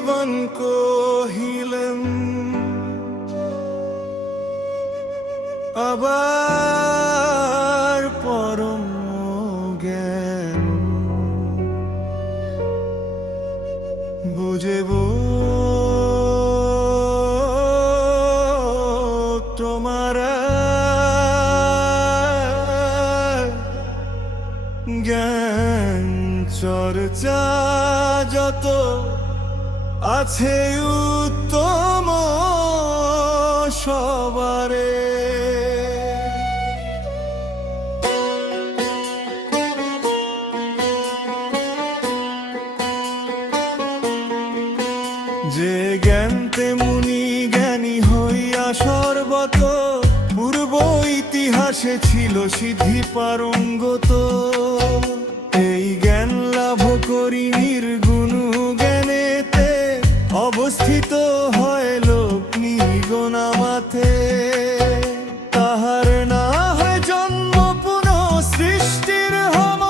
ভগবান কহিলেন, আবার পরম জ্ঞান বুঝেব তোমার জ্ঞান চর্চা যত আছে উত্তম সবারে। যে জ্ঞান তেমনি জ্ঞানী হইয়া সর্বত, পূর্ব ইতিহাসে ছিল সিদ্ধি পারঙ্গত। এই জ্ঞান লাভ করি নির্গুণ জ্ঞানেতে, অবস্থিত হয় লোক নিগণা মাথে। তাহার না হয় জন্ম পুনঃ সৃষ্টির সময়,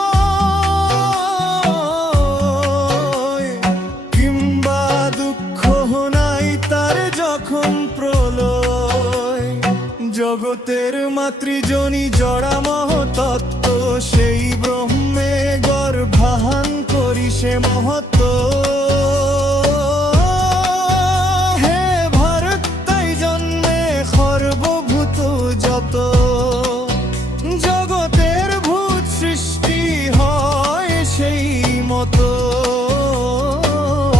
কিংবা দুঃখ নাই তার যখন প্রলয়। জগতের মাতৃজনী জড়া মহতত্ত্ব, সেই ব্রহ্মে গর্ভাহান করি সে মহত্ত্ব। হে ভারত তাই জন্মে সর্বভূত যত, জগতের ভূত সৃষ্টি হয় সেই মতো।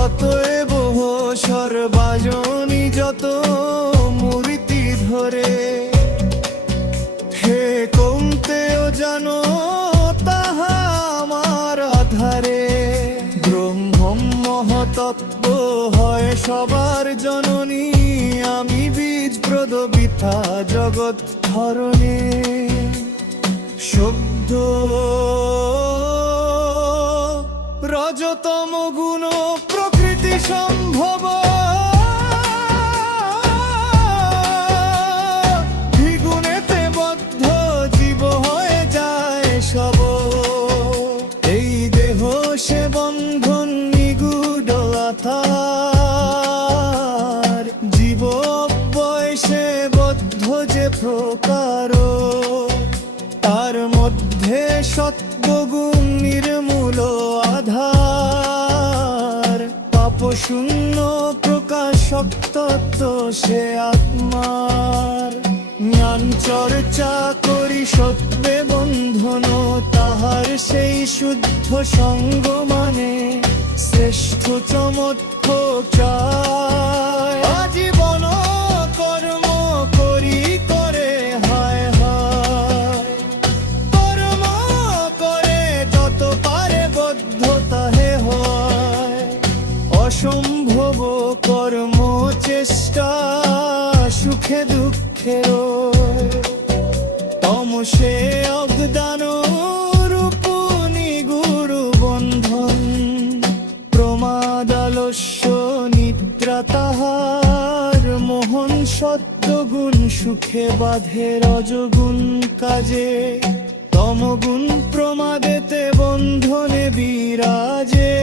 অতএব সর্বাজনী যত মূর্তি ধরে, হে কৌন্তেয় জানো তাহা আমার আধারে। ব্রহ্ম মহতত্ত্ব হয় সবার জননী, আমি বীজ প্রদবিতা জগৎ ধরণে। শুদ্ধ রজতম গুণ প্রকৃতি সম্ভব, দ্বিগুণেতে বদ্ধ জীব হয়ে যায় সব। এই দেহ সে বন্ধন নিগুডলাতার, জীব বয়সে বদ্ধ যে প্রকার। তার মধ্যে সত্ত্বগুণ নির্মূল আধার, পাপ শূন্য প্রকাশক তত্ত্ব সে আত্মার। জ্ঞান চর্চা করি সত্ত্বে বন্ধন, তাহার সেই শুদ্ধ সঙ্গ মানে শ্রেষ্ঠ চমৎক চায়। আজীবন কর্ম করি করে হায় হায়, কর্ম করে যত পারে বদ্ধতা হে হয়। অসম্ভব কর্ম চেষ্টা সুখে দুঃখে তমসে অজ্ঞান রূপ নিগুড় বন্ধন। প্রমাদালস্য নিদ্রা তাহার মোহন, সত্ত্বগুণ সুখে বাঁধে রজগুণ কাজে। তমগুণ প্রমাদেতে বন্ধনে বিরাজে,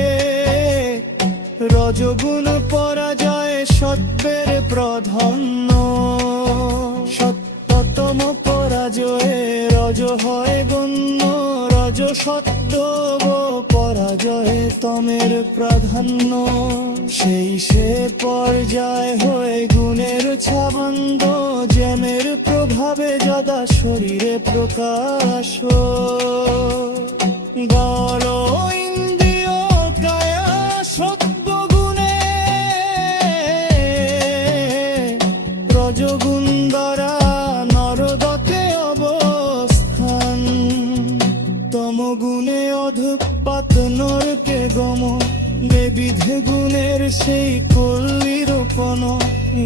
রজগুণ পরাজয় সত্ত্বের প্রধান্য। সত্যতম পরাজয়ে রজ হয় গণ্য, রজ সত্ত্ব পরাজয়ে তমের প্রাধান্য। সেই সে পর্যায় হয়ে গুণের ছাবন্দ, জ্ঞানের প্রভাবে যদা শরীরে প্রকাশ। গল ইন্দ্রিয় কায়া সত্ত্বগুণে, রজগুণ দ্বারা নরদতে অবস্থান। তমগুণে অধঃপাত নরকে গম, বিধে গুণের সেই কল্লিরোপণ।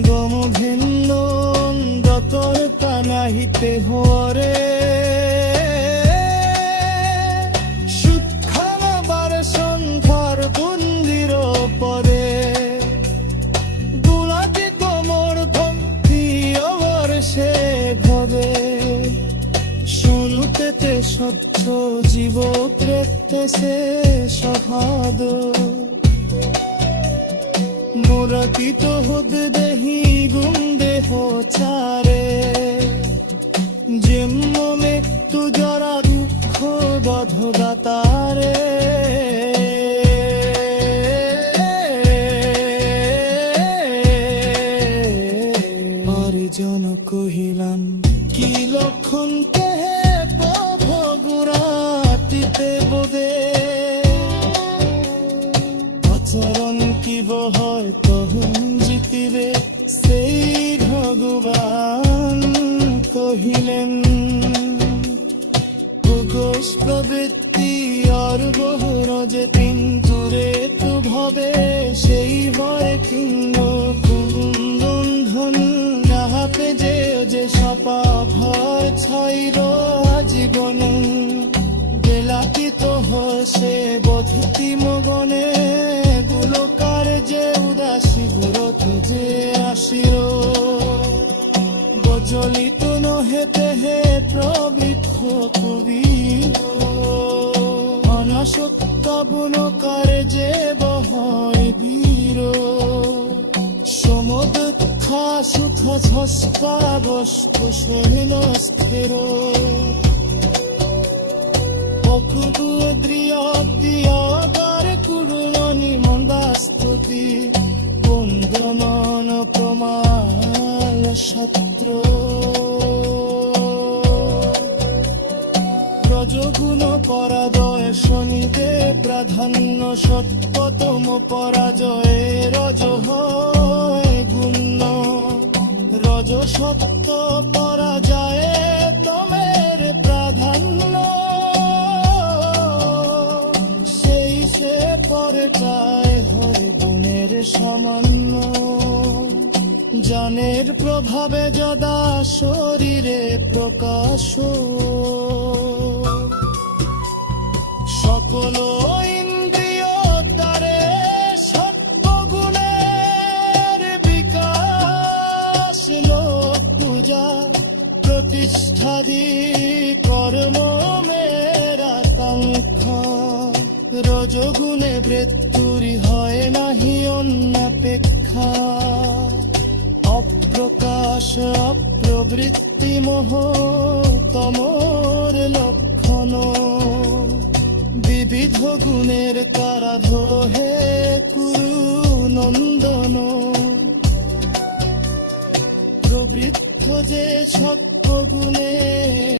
গম ভিন্ন দতর কানাহিতে হরে, সুখানাবার সন্ধ্যার মন্দির পরে। গুলাটি কোমর ভক্তি অবর্ষে ভবে, শুনতেতে স্বচ্ছ জীব প্রেতে সে সহাদ। অতীত হুদ দেহি গুণ দেহ চারে জিম্ম মৃত্যু জরা দুঃখ বধদাতারে হরিজন কহিলান কি লক্ষণ কেহে পথ গুড়াটিতে বোধে আচরণ কি বহয় তহুন জিতিবে সেই ভগবান কহিলেন ভোগস প্রবৃত্তি আর বহুর যে তিন দূরে তু ভবে সেই হয় কিঙ্গ কুন্দন যাহাতে যে সপা ভয় ছাইর জীবন বেলাকিত হসে বধিতি মগনে গুলোকার যে উদাসী বুড়ত যে আসির বজলিত নহেতে হে প্রবৃক্ষ কবি অনাসত্য বুনকারে যে বহয় বীর সমদুঃখা সুখ ঝস্পা বস্তু সহিল স্থির অকুদ্রিয়াগার কুরুণী মন্দাস্তুতি বন্দনন প্রমাল শত্র রজগুণ পরাজয় শনিতে প্রাধান্য সত্যতম পরাজয়ে রজ হয় গুণ রজ সত্য পরাজয়ে তমের প্রাধান্য সেই সে পরটায় হয় গুণের সামান্য জ্ঞানের প্রভাবে যদা শরীরে প্রকাশ সকল ইন্দ্রিয় দ্বারে সত্ত্বগুণের বিকাশ লোক পূজা প্রতিষ্ঠাদি কর্ম মেরা কাঙ্ক্ষা রজগুণে মৃত্যুরি হয় নাহি অন্যাপেক্ষা অপ্রকাশ অপ্রবৃত্তি মোহ তমর লক্ষণ বিবিধ গুণের কারাধ হে কুরু নন্দন প্রবৃদ্ধ যে সত্য গুণে